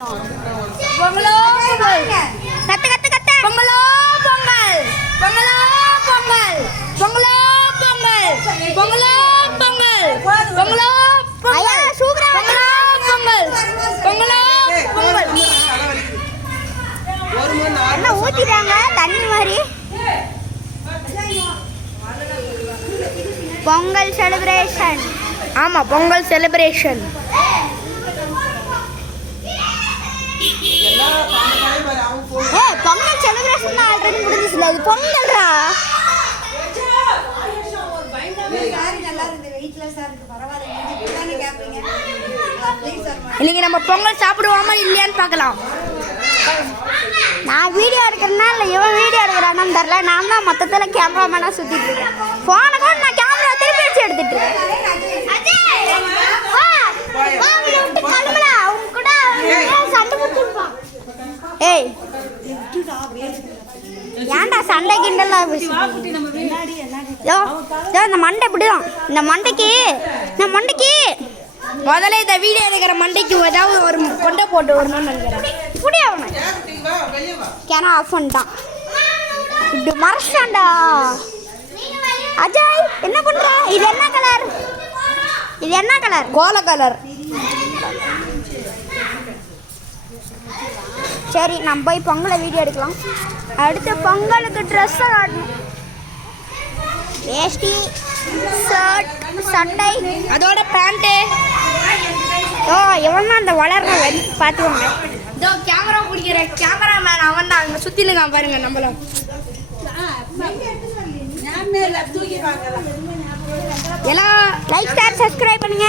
பொங்கலோ பொங்கல் கத்து கத்து கத்து பொங்கலோ பொங்கல் பொங்கலோ பொங்கல் பொங்கலோ பொங்கல் பொங்கலோ பொங்கல் பொங்கலோ ஐயா சூப்பரா பொங்கலோ பொங்கல் பொங்கலோ பொங்கல் என்ன ஊத்திட்டாங்க தண்ணி மாதிரி பொங்கல் செலிப்ரேஷன் ஆமா Pongal celebration Pongal celebration already முடிஞ்சிச்சுல இது பொங்கல்ரா இன்னைக்கு நம்ம பொங்கல் சாப்பிடுவோமா இல்லையான்னு பார்க்கலாம். நான் வீடியோ எடுக்கிறேன்னா இல்லை இவன் வீடியோ எடுக்கிறான்னு தெரியல. நான் தான் மொத்தத்தில் கேமராமேனாக சுற்றிட்டு இருக்கேன். ஃபோனை கூட நான் கேமரா திருப்பி வச்சு எடுத்துட்டு இருக்கேன். ஏய் ஏன்டா சண்டை கிண்டலாம் இந்த மண்டை இப்படிதான். இந்த மண்டைக்கு முதல்ல இந்த வீடியோ எடுக்கிற மண்டைக்கு ஏதாவது ஒரு கொண்டை போட்டு வரணும்னு நினைக்கிறேன். இப்படி அவனை கேனா ஆஃப் பண்ணிட்டான். இப்படி மறைச்சான்டா. அஜய் என்ன பண்ற? இது என்ன கலர்? இது என்ன கலர்? கோல கலர். சரி நம்ம போய் பொங்கலை வீடியோ எடுக்கலாம். அடுத்து பொங்கலுக்கு ட்ரெஸ்ஸை காட்டணும். வேஷ்டி ஷர்ட் சட்டை அதோட பேண்ட்டு. இவன் தான் அந்த வளர்றவன் பார்த்துக்கோங்க. இதோ கேமரா பிடிக்கிற கேமராமேன் அவன் தான். அங்கே சுற்றிலுங்க பாருங்க. நம்மளும் எல்லாம் லைக் ஷேர் சப்ஸ்கிரைப் பண்ணுங்க.